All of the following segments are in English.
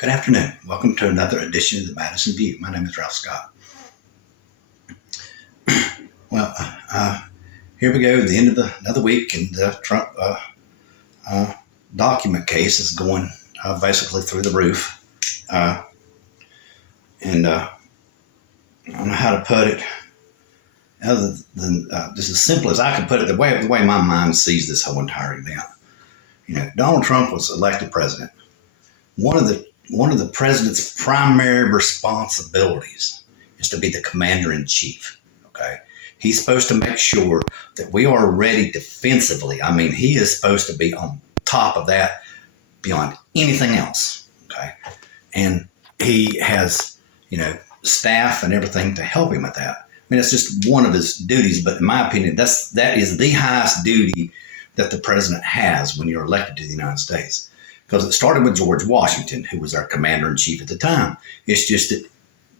Good afternoon. Welcome to another edition of the Madison View. My name is Ralph Scott. Well, here we go, the end of another week, and the Trump document case is going basically through the roof. And I don't know how to put it other than just as simple as I can put it, the way my mind sees this whole entire event. You know, Donald Trump was elected president. One of the president's primary responsibilities is to be the commander-in-chief, okay? He's supposed to make sure that we are ready defensively. I mean, he is supposed to be on top of that beyond anything else, okay? And he has, staff and everything to help him with that. I mean, it's just one of his duties, but in my opinion, that is the highest duty that the president has when you're elected to the United States. Because it started with George Washington, who was our commander-in-chief at the time. It's just that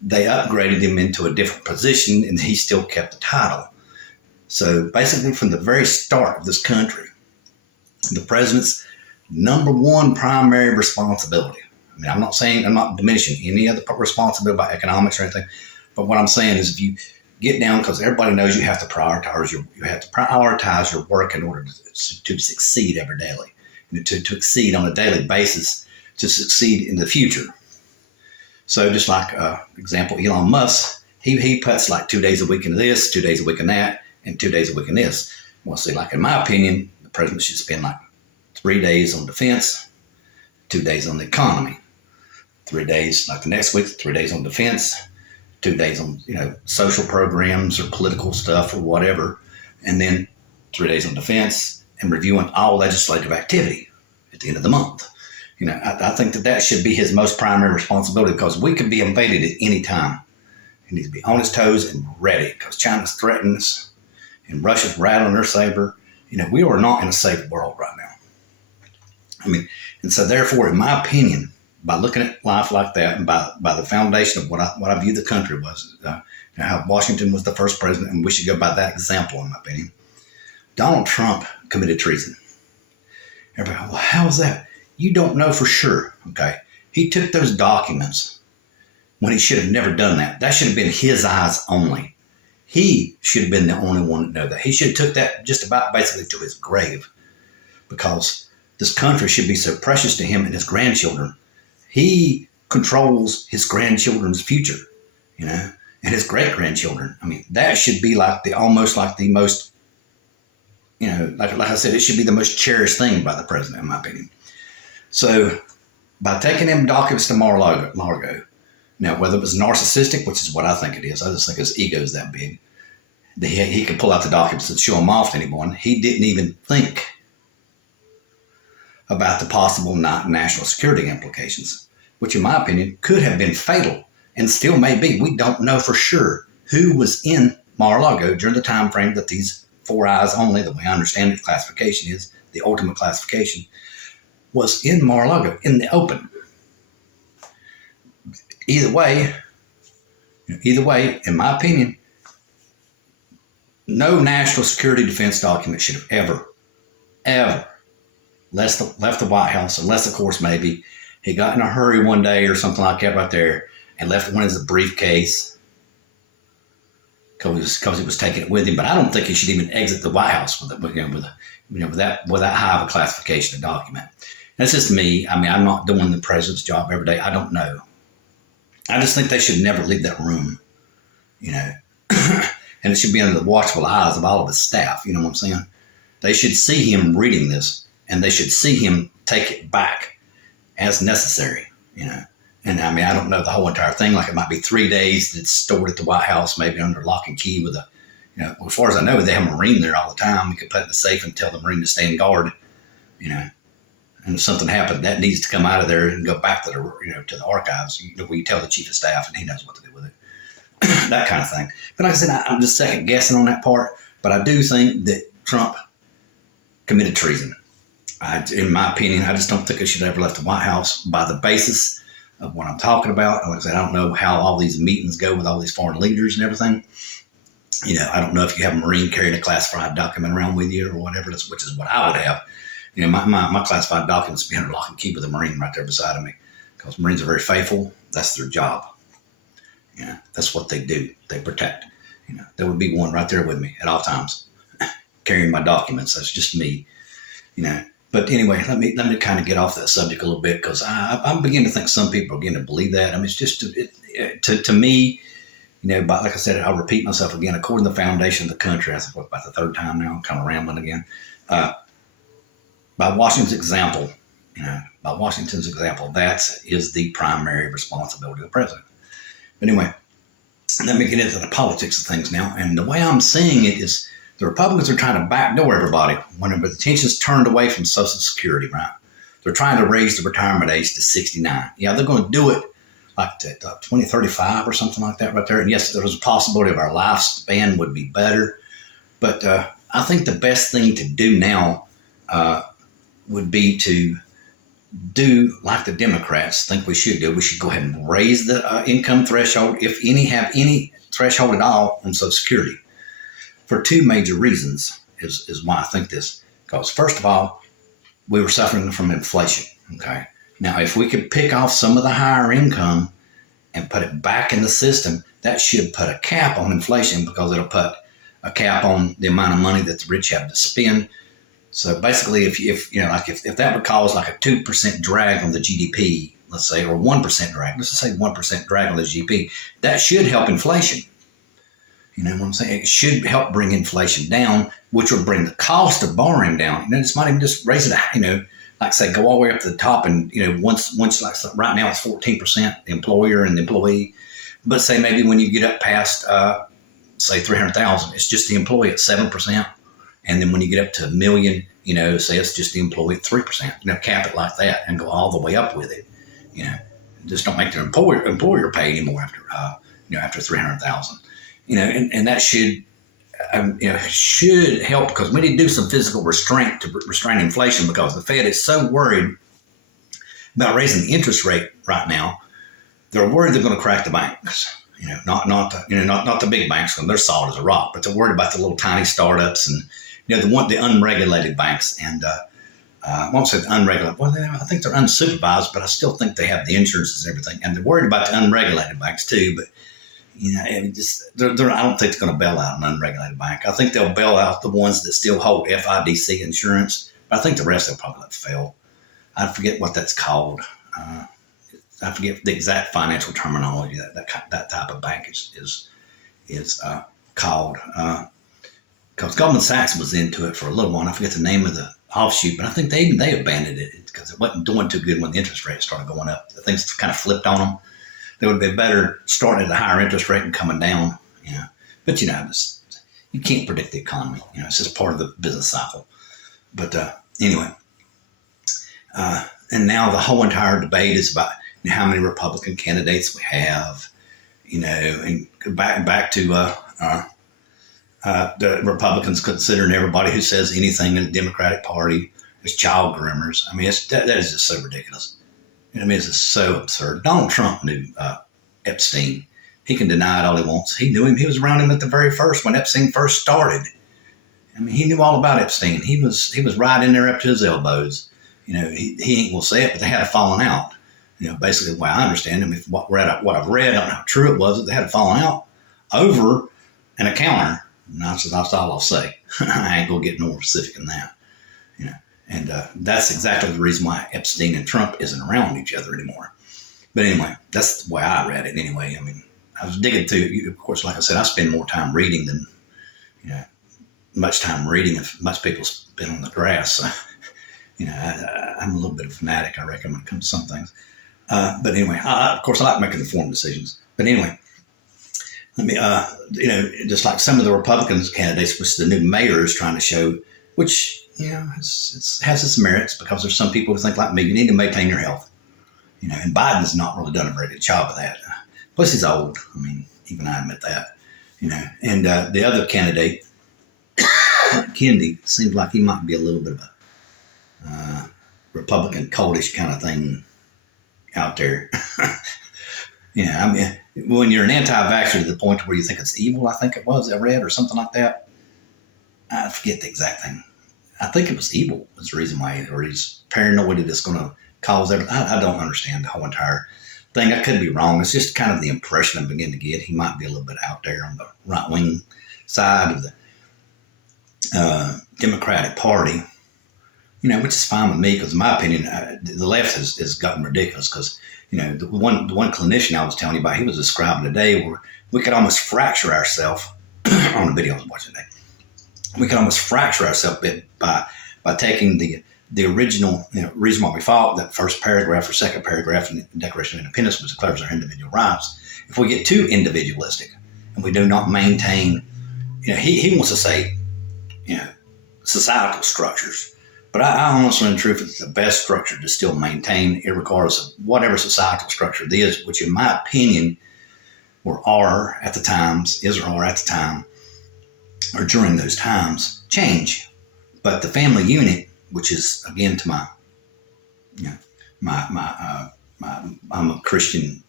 they upgraded him into a different position, and he still kept the title. So basically, from the very start of this country, the president's number one primary responsibility. I mean, I'm not diminishing any other responsibility about economics or anything, but what I'm saying is if you get down, because everybody knows you have to prioritize your work in order to succeed every daily. To succeed on a daily basis, to succeed in the future. So just like, example, Elon Musk, he puts like 2 days a week into this, 2 days a week in that, and 2 days a week in this. Well, see, like in my opinion, the president should spend like 3 days on defense, 2 days on the economy, 3 days, like the next week, 3 days on defense, 2 days on, social programs or political stuff or whatever, and then 3 days on defense, and reviewing all legislative activity at the end of the month. I think that should be his most primary responsibility, because we could be invaded at any time. He needs to be on his toes and ready, because China's threatening us and Russia's rattling their saber. We are not in a safe world right now. And so therefore, in my opinion, by looking at life like that, and by the foundation of what I view the country was, how Washington was the first president, and we should go by that example, in my opinion. Donald Trump committed treason. Everybody, well, how is that? You don't know for sure, okay? He took those documents when he should have never done that. That should have been his eyes only. He should have been the only one to know that. He should have took that just about basically to his grave, because this country should be so precious to him and his grandchildren. He controls his grandchildren's future, and his great-grandchildren. That should be almost like the most, like I said, it should be the most cherished thing by the president, in my opinion. So by taking them documents to Mar-a-Lago, now whether it was narcissistic, which is what I think it is, I just think his ego is that big, that he could pull out the documents and show them off to anyone. He didn't even think about the possible national security implications, which in my opinion could have been fatal and still may be. We don't know for sure who was in Mar-a-Lago during the time frame that these 4 eyes only, the way I understand the classification is, the ultimate classification, was in Mar-a-Lago, in the open. Either way, in my opinion, no national security defense document should have ever left the White House, unless, of course, maybe he got in a hurry one day or something like that right there and left one as a briefcase, because he was taking it with him. But I don't think he should even exit the White House with that high of a classification of document. That's just me. I'm not doing the president's job every day. I don't know. I just think they should never leave that room, and it should be under the watchful eyes of all of his staff. You know what I'm saying? They should see him reading this, and they should see him take it back as necessary, And I don't know the whole entire thing. Like, it might be 3 days that's stored at the White House, maybe under lock and key with as far as I know, they have a Marine there all the time. You could put it in the safe and tell the Marine to stand guard, and if something happened, that needs to come out of there and go back to to the archives, where you tell the chief of staff and he knows what to do with it. That kind of thing. But like I said, I'm just second guessing on that part, but I do think that Trump committed treason. In my opinion, I just don't think he should have ever left the White House by the basis of what I'm talking about. Like I said, I don't know how all these meetings go with all these foreign leaders and everything. I don't know if you have a Marine carrying a classified document around with you or whatever, which is what I would have. My classified documents be under lock and key with a Marine right there beside of me. because Marines are very faithful. That's their job. That's what they do. They protect. There would be one right there with me at all times, carrying my documents. That's just me. But anyway, let me kind of get off that subject a little bit, because I'm beginning to think some people are beginning to believe that. I mean, it's just to me, but like I said, I'll repeat myself again. According to the foundation of the country, I think about the third time now, I'm kind of rambling again. By Washington's example, that is the primary responsibility of the president. But anyway, let me get into the politics of things now. And the way I'm seeing it is the Republicans are trying to backdoor everybody whenever the attention's turned away from Social Security, right? They're trying to raise the retirement age to 69. Yeah, they're going to do it like to 2035 or something like that right there. And yes, there's a possibility of our lifespan would be better. But I think the best thing to do now would be to do like the Democrats think we should do. We should go ahead and raise the income threshold, if any have any threshold at all, on Social Security, for two major reasons is why I think this. Because first of all, we were suffering from inflation. Okay. Now, if we could pick off some of the higher income and put it back in the system, that should put a cap on inflation, because it'll put a cap on the amount of money that the rich have to spend. So basically, if that would cause like a 2% drag on the GDP, let's say, or 1% drag, let's just say 1% drag on the GDP, that should help inflation. You know what I'm saying? It should help bring inflation down, which would bring the cost of borrowing down. This might even just raise it, like say, go all the way up to the top, and once like right now it's 14%, the employer and the employee, but say maybe when you get up past say 300,000, it's just the employee at 7%. And then when you get up to $1 million, say it's just the employee at 3%. Cap it like that and go all the way up with it. Just don't make the employer pay anymore after 300,000. And that should help, because we need to do some physical restraint to restrain inflation, because the Fed is so worried about raising the interest rate right now. They're worried they're going to crack the banks. Not the big banks, when they're solid as a rock, but they're worried about the little tiny startups and the unregulated banks. And I won't say unregulated. Well, I think they're unsupervised, but I still think they have the insurances and everything. And they're worried about the unregulated banks too. But I don't think they're going to bail out an unregulated bank. I think they'll bail out the ones that still hold FIDC insurance. But I think the rest they'll probably let fail. I forget what that's called. I forget the exact financial terminology that type of bank is called. Because Goldman Sachs was into it for a little while. I forget the name of the offshoot, but I think they abandoned it because it wasn't doing too good when the interest rate started going up. Things kind of flipped on them. They would have been better starting at a higher interest rate and coming down. But you can't predict the economy. It's just part of the business cycle. But anyway, and now the whole entire debate is about how many Republican candidates we have, and back to the Republicans considering everybody who says anything in the Democratic Party as child groomers. I mean, that is just so ridiculous. It's just so absurd. Donald Trump knew Epstein. He can deny it all he wants. He knew him. He was around him at the very first, when Epstein first started. I mean, he knew all about Epstein. He was right in there up to his elbows. He ain't gonna say it, but they had a falling out. Basically the way I understand him, what I've read, I don't know how true it was, that they had a falling out over an encounter. And that's all I'll say. I ain't gonna get more specific than that. And that's exactly the reason why Epstein and Trump isn't around each other anymore. But anyway, that's the way I read it anyway. I mean, I was digging through, of course, like I said, I spend more time reading than, much time reading, if much people spend on the grass. So, I'm a little bit of a fanatic, I reckon, when it comes to some things. But anyway, of course, I like making informed decisions. But anyway, let me, just like some of the Republicans candidates, which the new mayor is trying to show, which, has its merits, because there's some people who think like me, you need to maintain your health. And Biden's not really done a very good job of that. Plus, he's old. I mean, even I admit that. And the other candidate, Kennedy, seems like he might be a little bit of a Republican cultish kind of thing out there. I mean, when you're an anti-vaxxer to the point where you think it's evil, I think it was, I read, or something like that. I forget the exact thing. I think it was evil was the reason why, or he's paranoid that it's going to cause everything. I don't understand the whole entire thing. I could be wrong. It's just kind of the impression I'm beginning to get. He might be a little bit out there on the right wing side of the Democratic Party, which is fine with me because, in my opinion, the left has gotten ridiculous because, the one clinician I was telling you about, he was describing today where we could almost fracture ourselves on the video I was watching today. We could almost fracture ourselves by taking the original reason why we fought, that first paragraph or second paragraph in the Declaration of Independence, which declares our individual rights. If we get too individualistic and we do not maintain, he wants to say, societal structures. But I honestly and truthfully, it's the best structure to still maintain, regardless of whatever societal structure it is, which in my opinion, are at the times, or during those times, change. But the family unit, which is, again, to I'm a Christian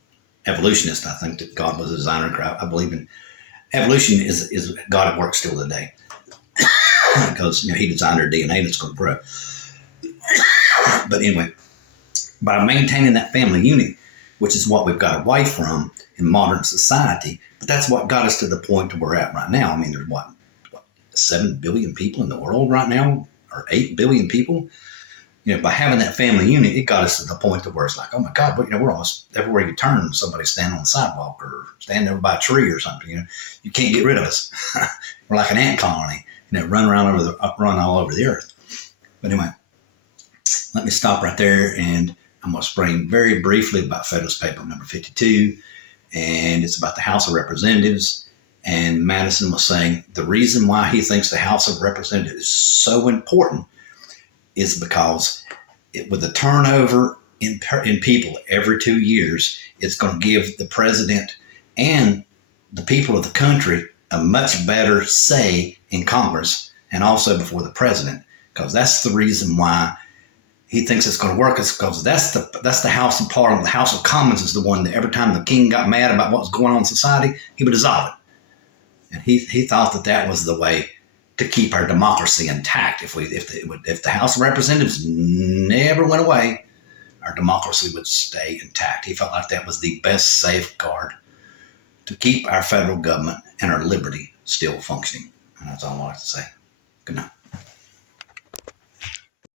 evolutionist. I think that God was a designer. I believe in evolution is God at work still today. Because he designed our DNA that's going to grow. But anyway, by maintaining that family unit, which is what we've got away from in modern society, but that's what got us to the point that we're at right now. I mean, there's what 7 billion people in the world right now, or 8 billion people. By having that family unit, it got us to the point where it's like, oh my God, but we're almost everywhere you turn, somebody's standing on the sidewalk or standing over by a tree or something. You can't get rid of us. We're like an ant colony. Run all over the earth. But anyway, let me stop right there, and I'm going to explain very briefly about Federalist Paper number 52, and it's about the House of Representatives. And Madison was saying the reason why he thinks the House of Representatives is so important is because with the turnover in people every 2 years, it's going to give the president and the people of the country a much better say in Congress and also before the president, because that's the reason why he thinks it's going to work, is because that's the House of Parliament. The House of Commons is the one that every time the king got mad about what was going on in society, he would dissolve it. And he thought that was the way to keep our democracy intact. If the House of Representatives never went away, our democracy would stay intact. He felt like that was the best safeguard to keep our federal government and our liberty still functioning. And that's all I like to say. Good night.